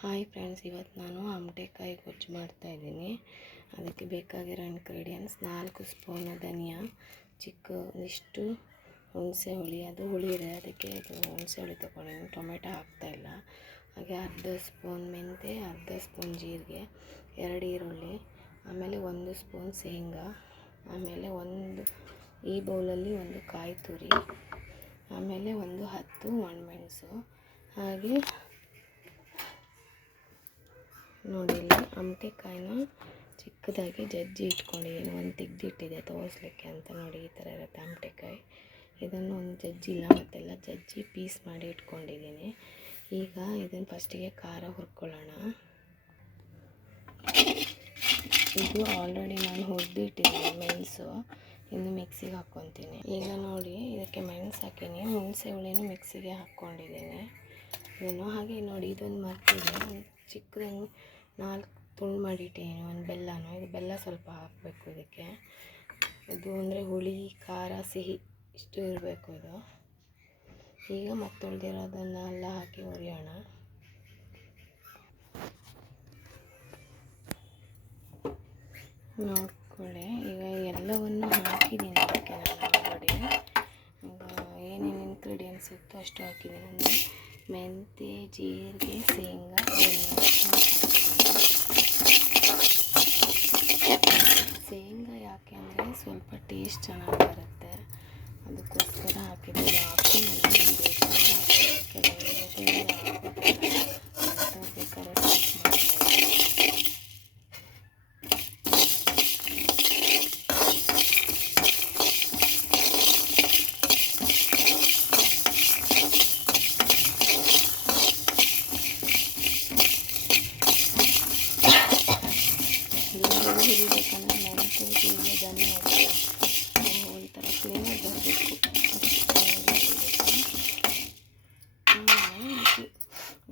Hi friends ಇವತ್ತು ನಾನು ಆಮಟೆಕಾಯಿ ಗೊಜ್ಜು ಮಾಡ್ತಾ ಇದ್ದೀನಿ. ಅದಕ್ಕೆ ಬೇಕಾಗಿರೋ ಇಂಗ್ರೀಡಿಯೆಂಟ್ಸ್ ನಾಲ್ಕು ಸ್ಪೂನ್ ಧನಿಯಾ, ಚಿಕ್ಕ ಒಂದಿಷ್ಟು ಹುಣಸೆ ಹುಳಿ, ಅದು ಹುಳಿ ಇದೆ ಅದಕ್ಕೆ ಇದು ಹುಣಸೆ ಹುಳಿ ತೊಗೊಂಡಿದ್ದೀನಿ ಟೊಮೆಟೊ ಹಾಕ್ತಾಯಿಲ್ಲ ಹಾಗೆ ಅರ್ಧ ಸ್ಪೂನ್ ಮೆಂತೆ ಅರ್ಧ ಸ್ಪೂನ್ ಜೀರಿಗೆ, ಎರಡು ಈರುಳ್ಳಿ, ಆಮೇಲೆ ಒಂದು ಸ್ಪೂನ್ ಶೇಂಗಾ, ಆಮೇಲೆ ಒಂದು ಈ ಬೌಲಲ್ಲಿ ಒಂದು ಕಾಯಿ ತುರಿ, ಆಮೇಲೆ ಒಂದು ಹತ್ತು ಒಣಮೆಣಸು. ಹಾಗೆ ನೋಡಿ ಇಲ್ಲಿ ಚಿಕ್ಕದಾಗಿ ಜಜ್ಜಿ ಇಟ್ಕೊಂಡಿದ್ದೀನಿ. ಒಂದು ತೆಗ್ದಿಟ್ಟಿದೆ, ತೋರಿಸ್ಲಿಕ್ಕೆ ಅಂತ ನೋಡಿ ಈ ಥರ ಇರುತ್ತೆ ಅಮಟೆಕಾಯಿ. ಇದನ್ನು ಒಂದು ಜಜ್ಜಿಲ್ಲ ಮತ್ತೆಲ್ಲ ಜಜ್ಜಿ ಪೀಸ್ ಮಾಡಿ ಇಟ್ಕೊಂಡಿದ್ದೀನಿ. ಈಗ ಇದನ್ನು ಫಸ್ಟಿಗೆ ಖಾರ ಹುರ್ಕೊಳ್ಳೋಣ. ಇದು ಆಲ್ರೆಡಿ ನಾನು ಹುರಿದಿಟ್ಟಿದ್ದೀನಿ ಮೆಣಸು. ಇನ್ನು ಮಿಕ್ಸಿಗೆ ಹಾಕ್ಕೊತೀನಿ. ಈಗ ನೋಡಿ, ಇದಕ್ಕೆ ಮೆಣಸು ಹಾಕೀನಿ ಹುಣಸೆ ಹುಳಿನೂ ಮಿಕ್ಸಿಗೆ ಹಾಕ್ಕೊಂಡಿದ್ದೀನಿ. ಇದನ್ನು ಹಾಗೆ ನೋಡಿ, ಇದೊಂದು ಮರ್ತಿದೆ ಒಂದು ಚಿಕ್ಕದಂಗೆ ನಾಲ್ಕು ತುಂಡು ಮಾಡಿಟ್ಟಿದ್ದೀನಿ ಒಂದು ಬೆಲ್ಲನೋ, ಇದು ಬೆಲ್ಲ ಸ್ವಲ್ಪ ಹಾಕಬೇಕು ಇದಕ್ಕೆ. ಇದು ಅಂದರೆ ಹುಳಿ, ಖಾರ, ಸಿಹಿ, ಇಷ್ಟು ಇರಬೇಕು ಇದು. ಈಗ ಮತ್ತೆ ಉಳಿದಿರೋದನ್ನೆಲ್ಲ ಹಾಕಿ ಹುರಿಯೋಣ ನೋಡ್ಕೊಳ್ಳಿ ಈಗ ಎಲ್ಲವನ್ನು ಹಾಕಿದ್ದೀನಿ ಅದಕ್ಕೆ ನಾನು ಈಗ ಏನೇನು ಇನ್ಗ್ರೀಡಿಯೆಂಟ್ಸ್ ಇತ್ತು ಅಷ್ಟು ಹಾಕಿದ್ದೀನಿ ಅಂದರೆ ಮೆಂತ್ಯ ಜೀರಿಗೆ ಶೇಂಗಾ ಶೇಂಗಾ ಯಾಕೆ ಅಂದರೆ ಸ್ವಲ್ಪ ಟೇಸ್ಟ್ ಚೆನ್ನಾಗಿ ಬರುತ್ತೆ ಅದಕ್ಕೋಸ್ಕರ ಹಾಕಿದ್ದೀವಿ ಬೇಕಾದ್ರೆ ಹಿಡಿಬೇಕಂದ್ರೆ ಮೆಣಸು ಜೀರಿಗೆ ಧನಿಯಾ ಈ ಥರ ಫ್ಲೇವರ್ ಬರಬೇಕು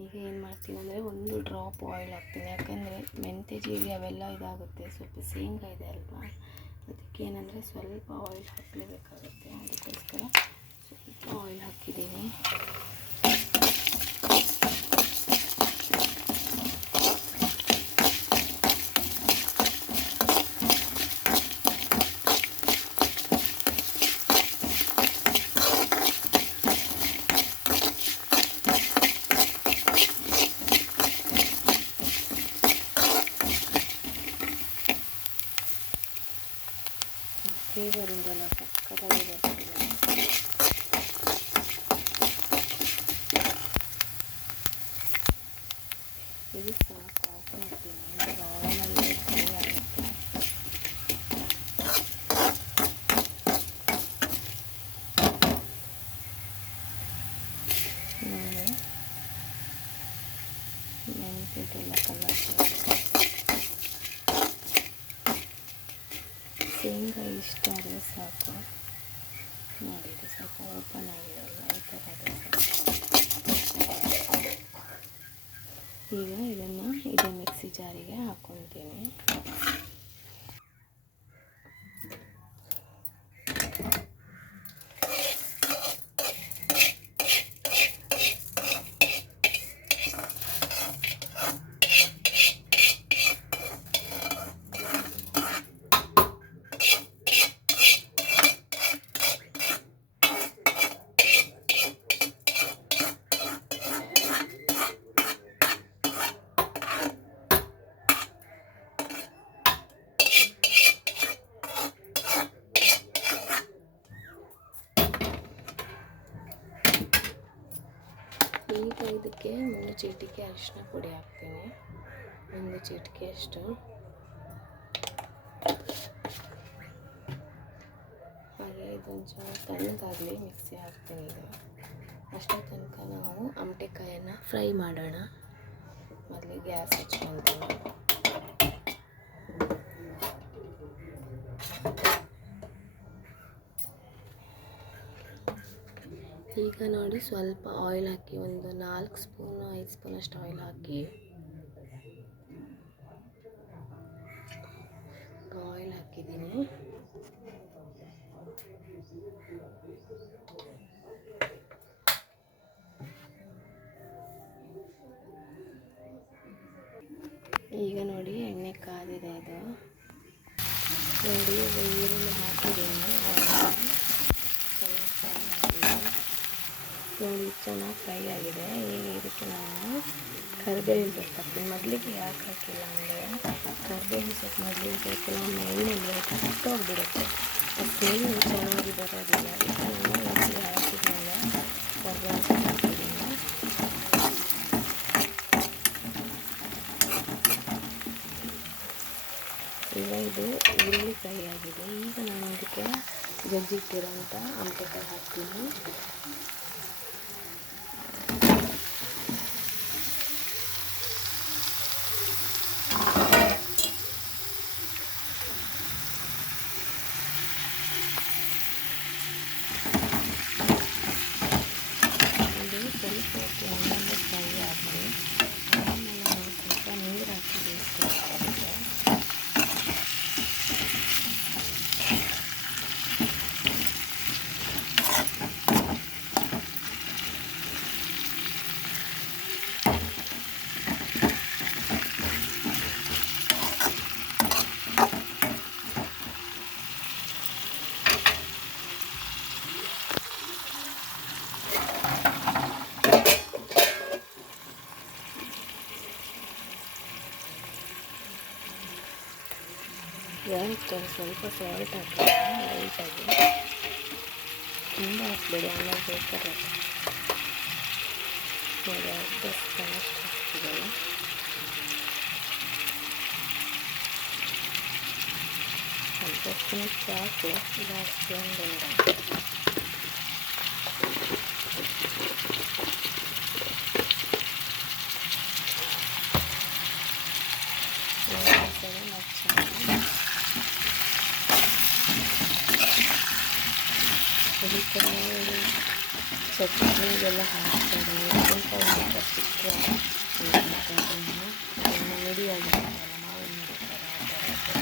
ಈಗ ಏನು ಮಾಡ್ತೀನಿ ಅಂದರೆ ಒಂದು ಡ್ರಾಪ್ ಆಯಿಲ್ ಹಾಕ್ತೀನಿ. ಯಾಕಂದರೆ ಮೆಂತ್ಯ ಜೀರಿಗೆ ಅವೆಲ್ಲ ಇದಾಗುತ್ತೆ. ಸ್ವಲ್ಪ ಶೇಂಗಾ ಇದೆ ಅಲ್ವಾ? ಅದಕ್ಕೆ ಏನಂದರೆ ಸ್ವಲ್ಪ ಆಯಿಲ್ ಹಾಕಲೇಬೇಕಾಗುತ್ತೆ. ಅದಕ್ಕೋಸ್ಕರ ಸ್ವಲ್ಪ ಆಯಿಲ್ ಹಾಕಿದ್ದೀನಿ ಫ್ಲೇವರ್ ಇಂದಲ್ಲ ಸಕ್ಕತ್ತಾಗಿ ಬರ್ತದೆ ಇದು ಸಾಕು ಆಫ್ ಮಾಡ್ತೀನಿ ಆವನಲ್ಲಿ ಫ್ರೈ ಆಗುತ್ತೆ ನೋಡಿ ಮೆಣಸಿದೆಲ್ಲ ಕಲರ್ ಶೇಂಗಾ ಇಷ್ಟ ಆದರೆ ಸಾಕು ನೋಡಿ ಇದು ಸ್ವಲ್ಪ ಓಪನ್ ಆಗಿರಲ್ಲ ಈ ಥರ ಇದೆ ಸಾಕು. ಈಗ ಇದನ್ನು ಇದೇ ಮಿಕ್ಸಿ ಜಾರಿಗೆ ಹಾಕ್ಕೊತೀನಿ ಈಗ ಇದಕ್ಕೆ ಒಂದು ಚಿಟಿಕೆ ಅರಿಶಿನ ಪುಡಿ ಹಾಕ್ತೀನಿ. ಒಂದು ಚಿಟಿಕೆ ಅಷ್ಟು. ಹಾಗೆ ಸ್ವಲ್ಪ ತಣ್ಣಗಾಗಲಿ ಮಿಕ್ಸಿ ಹಾಕ್ತೀನಿ ಇದು ಅಷ್ಟೇ ತನಕ ನಾವು ಅಮಟೆಕಾಯನ್ನು ಫ್ರೈ ಮಾಡೋಣ. ಮೊದಲಿಗೆ ಗ್ಯಾಸ್ ಹಚ್ಕೊತೀನಿ. ಈಗ ನೋಡಿ ಸ್ವಲ್ಪ ಆಯಿಲ್ ಹಾಕಿ ಒಂದು ನಾಲ್ಕು ಸ್ಪೂನ್ ಐದು ಸ್ಪೂನ್ ಅಷ್ಟು ಆಯಿಲ್ ಹಾಕಿ. ಆಯಿಲ್ ಹಾಕಿದ್ದೀನಿ. ಈಗ ನೋಡಿ ಎಣ್ಣೆ ಕಾದಿದೆ ಅದು. ನೋಡಿ ಈರುಳ್ಳಿ ಹಾಕಿದ್ದೀನಿ. ಚೆನ್ನಾಗಿ ಫ್ರೈ ಆಗಿದೆ. ಈಗ ಇದಕ್ಕೆ ನಾನು ಕರಿಬೇವಿನ ಸೊಪ್ಪು ಹಾಕ್ತೀನಿ ಮೊದಲಿಗೆ ಯಾಕೆ ಹಾಕಿಲ್ಲ ಅಂದರೆ ಕರಿಬೇವಿನ ಸೊಪ್ಪು ಮೊದಲಿಗೆ ಕೆಲವೊಮ್ಮೆ ಎಣ್ಣೆಯಲ್ಲಿ ಹೋಗ್ಬಿಡುತ್ತೆ ಸ್ಮೆಲ್ ಚೆನ್ನಾಗಿ ಬರೋದಿಲ್ಲ. ಅದಕ್ಕೆ ನಾನು ಎಣ್ಣೆ ಹಾಕಿದ್ಮೇಲೆ ಕರಿಬೇವಿನ ಸೊಪ್ಪು ಹಾಕಿದ್ದೀನಿ ಈಗ ಇದು ಈರುಳ್ಳಿ ಫ್ರೈ ಆಗಿದೆ. ಈಗ ನಾನು ಇದಕ್ಕೆ ಜಜ್ಜಿಟ್ಟಿರೋಂಥ ಹಾಕ್ತೀನಿ ಇದು ಸ್ವಲ್ಪ ಹೊತ್ತು ಎಣ್ಣೆಯಲ್ಲಿ ಫ್ರೈ ಆಗಲಿ ಆಮೇಲೆ ನಾವು ಸ್ವಲ್ಪ ನೀರು ಹಾಕಿ ಬೇಯಿಸ್ಕೊಳ್ಬೇಕಾಗುತ್ತೆ ಜಾಸ್ತಿ ಸ್ವಲ್ಪ ಸಾಲ್ಟ್ ಹಾಕಿ ಲೈಟಾಗಿ ತುಂಬ ಹಾಕ್ಬೇಡಿ ಆಮೇಲೆ ಬೇಕಾದ್ರೆ ನೋಡಿ ಅರ್ಧ ಸ್ಪೂನಷ್ಟು ಹಾಕ್ತಿದ್ದೀನಿ ಅರ್ಧ ಸ್ಪೂನ್ ಸಾಕು ಜಾಸ್ತಿ ಒಂದು ಬೇಡ ಒಂದ್ಸಲ ನಾವು ಚೆನ್ನಾಗಿ ಹುಡುಕರು ಚಟ್ನಿ ಎಲ್ಲ ಹಾಕ್ತಾರೆ ಸ್ವಲ್ಪ ಒಂದು ಸಿಕ್ಕರೆ ಅದನ್ನು ಮಿಡಿಯಾಗಿರುತ್ತಲ್ಲ ಮಾವಿನ ಮಿಡಿ ಥರ ಆ ಥರ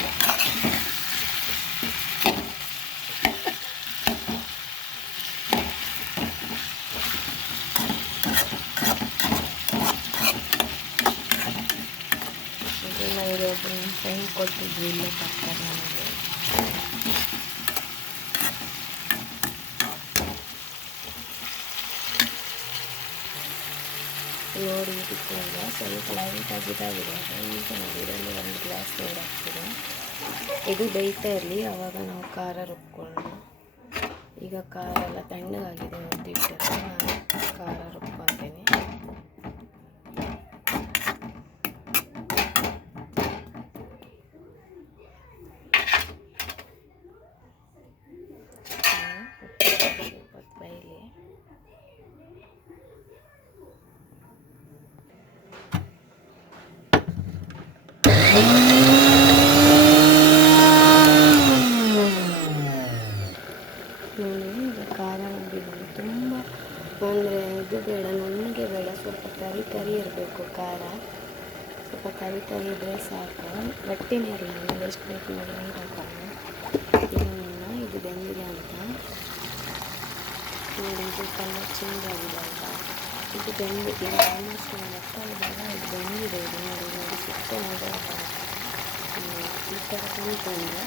ನನ್ನ ಫ್ರೆಂಡ್ ಕೊಟ್ಟಿದ್ರು ಇಲ್ಲೇ ಪಕ್ಕದ ಈಗ ಸ್ವಲ್ಪ ಲೈಟಾಗಿ ಇದಾಗಿದೆ ಈಗ ನಾವು ಇದರಲ್ಲಿ ಒಂದು ಗ್ಲಾಸ್ ನೀರು ಹಾಕ್ತೀವಿ ಇದು ಬೇಯ್ತಾ ಇರಲಿ ಆವಾಗ ನಾವು ಖಾರ ರುಬ್ಕೊಳ್ಳೋಣ. ಈಗ ಖಾರ ಎಲ್ಲ ತಣ್ಣಗಾಗಿದೆ ಒದ್ದಿಟ್ಟರೆ ನಾನು ಖಾರ ರುಬ್ಕೊತೀನಿ ಸ್ವಲ್ಪ ಬೈಲಿ ನೋಡಿ ಈಗ ಖಾರ ರುಬ್ಬಿದ್ದೀನಿ ತುಂಬ ಅಂದರೆ ಇದು ಬೇಡ ನನಗೆ ಬೇಡ ಸ್ವಲ್ಪ ಕರಿ ಕರಿ ಇರಬೇಕು ಖಾರ ಸ್ವಲ್ಪ ಕರಿ ಕರಿ ಇದ್ದರೆ ಸಾಕು ಗಟ್ಟಿನೇ ಇರಲಿ ನನಗೆ ಎಷ್ಟು ಬೇಕು ನೋಡಿ ಹಾಕೋಣ ಇದು ಬೆಂದಿದೆ ಅಂತ ನೋಡಿ ಇದು ಕಲರ್ ಚೇಂಜ್ ಆಗಿದೆ ಅಲ್ವಾ ಇದು ಬೆಂದು ಈಗ ಆಲ್ಮೋಸ್ಟ್ ಮುಕ್ಕಾಲು ಭಾಗ ಇದು ಬೆಂದಿದೆ ಇದು ನೋಡಿ ನೋಡಿ ಸುತ್ತ ನೋಡೋ ಈ ಥರ ತಂದ್ಕೊಂಡ್ರೆ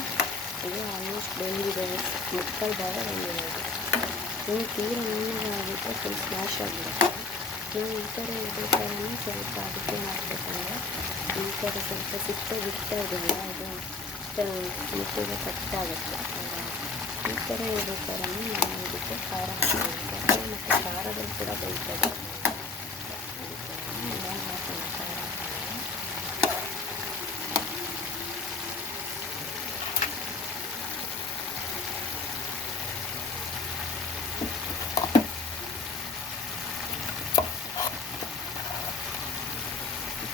ಇದು ಆಲ್ಮೋಸ್ಟ್ ಬೆಂದಿದೆ ಮುಕ್ಕಾಲು ಭಾಗ ಬಂದಿದೆ ಇದು ಇನ್ನು ತೀರ ನುಣ್ಣಗಾಗಿದ್ದರೆ ಫುಲ್ ಸ್ಮ್ಯಾಶ್ ಆಗಿರುತ್ತೆ ನೀವು ಈ ಥರ ಇರಬೇಕಾದ್ರೆ ಸ್ವಲ್ಪ ಅದಕ್ಕೆ ಮಾಡಬೇಕಂದ್ರೆ ಈ ಥರ ಸ್ವಲ್ಪ ಸಿಪ್ಪೆ ಬಿಡ್ತಾ ಇದೆಯಲ್ಲ ಇದು ಮುಟ್ಟಿಗೆ ಕಟ್ಟಾಗುತ್ತೆ? ಈ ಥರ ಇರಬೇಕಾದ್ರೆ ನಾವು ಇದಕ್ಕೆ ಖಾರ ಹಾಕಬೇಕು ಮತ್ತು ಖಾರದಲ್ಲಿ ಕೂಡ ಬೇಯ್ತದೆ ಅದಕ್ಕೆ ನಾನು ಹಾಕೋಣ ಖಾರ ಹಾಕೋಣ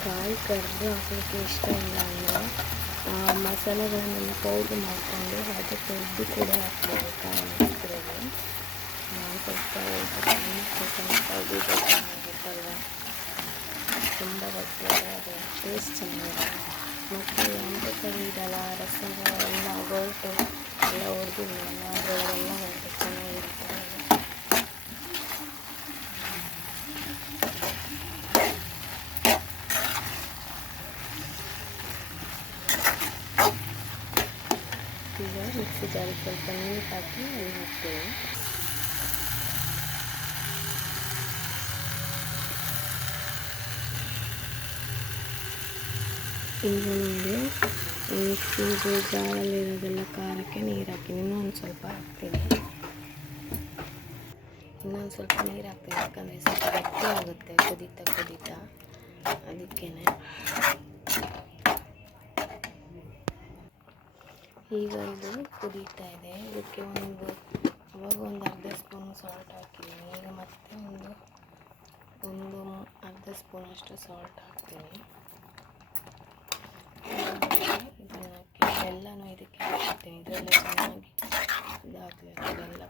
ಕಾಯಿ ಕರೆದು ಹಾಕೋಕ್ಕೆ ಇಷ್ಟ ಇಲ್ಲ ಅಂದರೆ ಆ ಮಸಾಲೆಗಳನ್ನೆಲ್ಲ ಪೌಡ್ರ್ ಮಾಡಿಕೊಂಡು ಹಾಗೆ ತೆಗೆದು ಕೂಡ ಹಾಕ್ಬೋದು ಕಾಯಿ ನಾನು ಸ್ವಲ್ಪ ಚೆನ್ನಾಗಿರುತ್ತಲ್ವ ತುಂಬ ಬರ್ತದೆ ಅದು ಟೇಸ್ಟ್ ಚೆನ್ನಾಗಿದೆ ಮತ್ತು ಅಂಟೆಕಾಯಿ ಇದೆಲ್ಲ ರಸ ಎಲ್ಲ ಹೊರಟು, ಎಲ್ಲ ಹೊಡೆದಿಲ್ಲ ಅದರೊಳಗೆಲ್ಲ ಹೊರಟು ಚೆನ್ನಾಗಿರುತ್ತೆ ಮಿಕ್ಸಿ ಜಾರಿಗೆ ಸ್ವಲ್ಪ ನೀರು ನೆನೆ ಹಾಕ್ತೇವೆ ಈಗ ನೋಡಿ ಮಿಕ್ಸಿದು ಜಾರಲ್ಲಿರೋದೆಲ್ಲ ಖಾರಕ್ಕೆ ನೀರು ಹಾಕ್ತೀನಿ. ಇನ್ನೊಂದು ಸ್ವಲ್ಪ ಹಾಕ್ತೀನಿ. ಇನ್ನೊಂದು ಸ್ವಲ್ಪ ನೀರು ಹಾಕ್ತೀನಿ. ಯಾಕಂದರೆ ಸ್ವಲ್ಪ ಗಟ್ಟಿ ಆಗುತ್ತೆ, ಕುದೀತಾ ಕುದೀತಾ. ಅದಕ್ಕೇ ಈಗ ಇದು ಕುದೀತಾ ಇದೆ. ಇದಕ್ಕೆ ಒಂದು ಅವಾಗ ಒಂದು ಅರ್ಧ ಸ್ಪೂನ್ ಸಾಲ್ಟ್ ಹಾಕಿದ್ದೀನಿ ಈಗ ಮತ್ತೆ ಒಂದು ಒಂದು ಅರ್ಧ ಸ್ಪೂನ್ ಅಷ್ಟು ಸಾಲ್ಟ್ ಹಾಕ್ತೀನಿ. ಇದನ್ನು ಹಾಕಿ ಬೆಲ್ಲನೂ ಇದಕ್ಕೆ ಹಾಕ್ತೀನಿ. ಇದೆಲ್ಲ ಚೆನ್ನಾಗಿ ಇದಾಗಬೇಕು ಬೆಲ್ಲ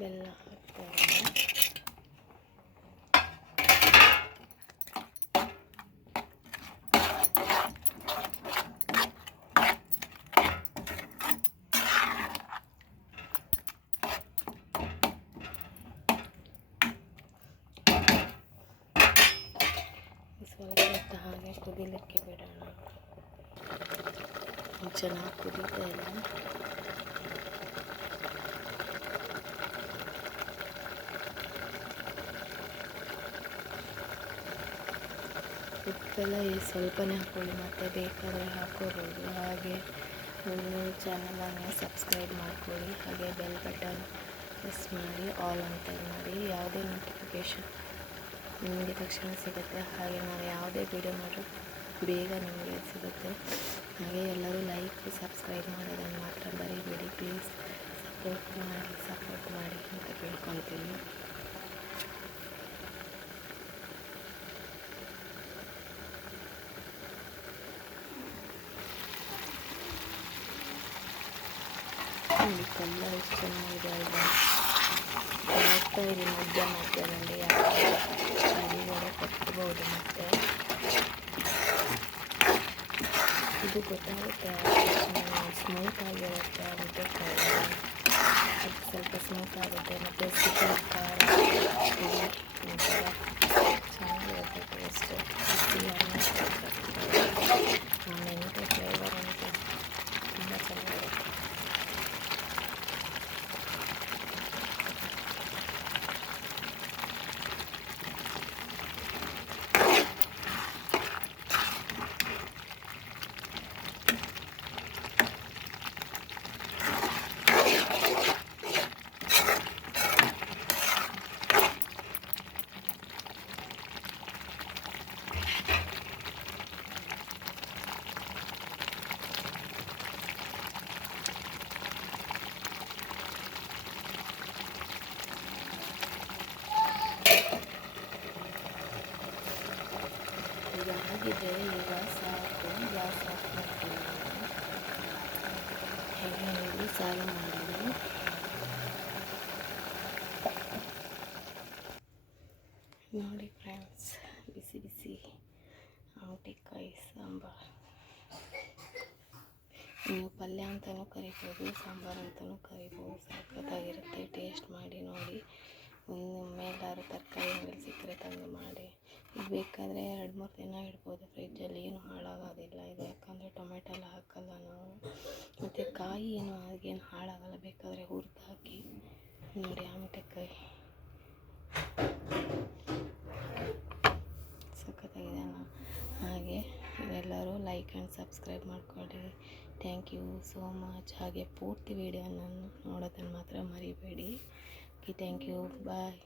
ಬೆಲ್ಲ ಹಾಕ್ತಾ ಇದ್ದೀನಿ ಸ್ವಲ್ಪ ಹೊತ್ತು ಕುದಿಲಿಕ್ಕೆ ಬಿಡೋಣ. ಚೆನ್ನಾಗಿ ಕುದೀತಾ ಇಲ್ಲ. ಉಪ್ಪೆಲ್ಲ ಸ್ವಲ್ಪನೇ ಹಾಕ್ಕೊಳ್ಳಿ ಮತ್ತೆ ಬೇಕಾದರೆ ಹಾಕೋಬೋದು. ಹಾಗೆ ಚಾನಲನ್ನು ಸಬ್ಸ್ಕ್ರೈಬ್ ಮಾಡ್ಕೊಳ್ಳಿ. ಹಾಗೆ ಬೆಲ್ ಬಟನ್ ಪ್ರೆಸ್ ಮಾಡಿ ಆಲ್ ಅಂತ ಮಾಡಿ. ಯಾವುದೇ ನೋಟಿಫಿಕೇಷನ್ ನಿಮಗೆ ತಕ್ಷಣ ಸಿಗುತ್ತೆ. ಹಾಗೆ ನಾವು ಯಾವುದೇ ವಿಡಿಯೋ ಮಾಡಿದ್ರು ಬೇಗ ನಿಮಗೆ ಸಿಗುತ್ತೆ. ಹಾಗೆ ಎಲ್ಲರೂ ಲೈಕ್ ಸಬ್ಸ್ಕ್ರೈಬ್ ಮಾಡೋದನ್ನು ಮಾತ್ರ ಬರೀಬೇಡಿ ಪ್ಲೀಸ್ ಸಪೋರ್ಟ್ ಮಾಡಿ ಸಪೋರ್ಟ್ ಮಾಡಿ ಅಂತ ಕೇಳ್ಕೊತೀನಿ ಕಲ್ಲ ಎಷ್ಟು ಚೆನ್ನಾಗಿದೆ ಅಲ್ವಾ? ನೋಡ್ತಾ ಇದ್ದೀನಿ ಮಧ್ಯ ಮಧ್ಯದಲ್ಲಿ ಯಾವ ಅಡಿಗಡೆ ಮತ್ತೆ. ಇದು ಗೊತ್ತಾಗುತ್ತೆ ಸ್ಮೂತ್ ಆಗಿರುತ್ತೆ ಅದು ಸ್ವಲ್ಪ ಸ್ಮೂತ್ ಆಗುತ್ತೆ ಮತ್ತು ಸಿಹಿ ಖಾರ ಹುಳಿ ಒಂಥರ ಚೆನ್ನಾಗಿರುತ್ತೆ ಟೇಸ್ಟ್ ಸಿಹಿ ಅನ್ನ ಮೆಂತೆ ಫ್ಲೇವರ್ ಅಂತೂ ತುಂಬ ಚೆನ್ನಾಗಿರುತ್ತೆ ಈಗ ಆಗಿದೆ ಈಗ ಸಾಕು ಗ್ಯಾಸ್ ಆಫ್ ಮಾಡ್ತೀನಿ ಹೇಗೆ ಹೇಳಿ ಸಾರು ಮಾಡಿದೆ ನೋಡಿ ಫ್ರೆಂಡ್ಸ್, ಬಿಸಿ ಬಿಸಿ ಔಟೆಕಾಯಿ ಸಾಂಬಾರು. ನೀವು ಪಲ್ಯ ಅಂತಲೂ ಕರಿಬೋದು, ಸಾಂಬಾರು ಅಂತಲೂ ಕರಿಬೋದು, ಸಖತ್ತಾಗಿರುತ್ತೆ, ಟೇಸ್ಟ್ ಮಾಡಿ ನೋಡಿ. ಒಂದು ಮೇಲಾರು ತರಕಾರಿ ಸಿಕ್ಕರೆ ತಂದು ಮಾಡಿ. ಬೇಕಾದರೆ ಎರಡು ಮೂರು ದಿನ ಇಡ್ಬೋದು ಫ್ರಿಜ್ಜಲ್ಲಿ ಏನು ಹಾಳಾಗೋದಿಲ್ಲ ಇದು ಯಾಕಂದರೆ ಟೊಮೆಟೊ ಎಲ್ಲ ಹಾಕಲ್ಲ ನಾವು ಮತ್ತು ಕಾಯಿ ಏನು ಆಗೇನು ಹಾಳಾಗಲ್ಲ, ಬೇಕಾದರೆ ಹುರಿದು ಹಾಕಿ ನೋಡಿ ಆಮಟೆಕಾಯಿ. ಸಖತ್ತಾಗಿದೆ ಅಲ್ಲ? ಹಾಗೆ ಎಲ್ಲರೂ ಲೈಕ್ ಆ್ಯಂಡ್ ಸಬ್ಸ್ಕ್ರೈಬ್ ಮಾಡ್ಕೊಳ್ಳಿ. ಥ್ಯಾಂಕ್ ಯು ಸೋ ಮಚ್ ಹಾಗೆ ಪೂರ್ತಿ ವೀಡಿಯೋನ ನೋಡೋದನ್ನು ಮಾತ್ರ ಮರಿಬೇಡಿ. Okay thank you bye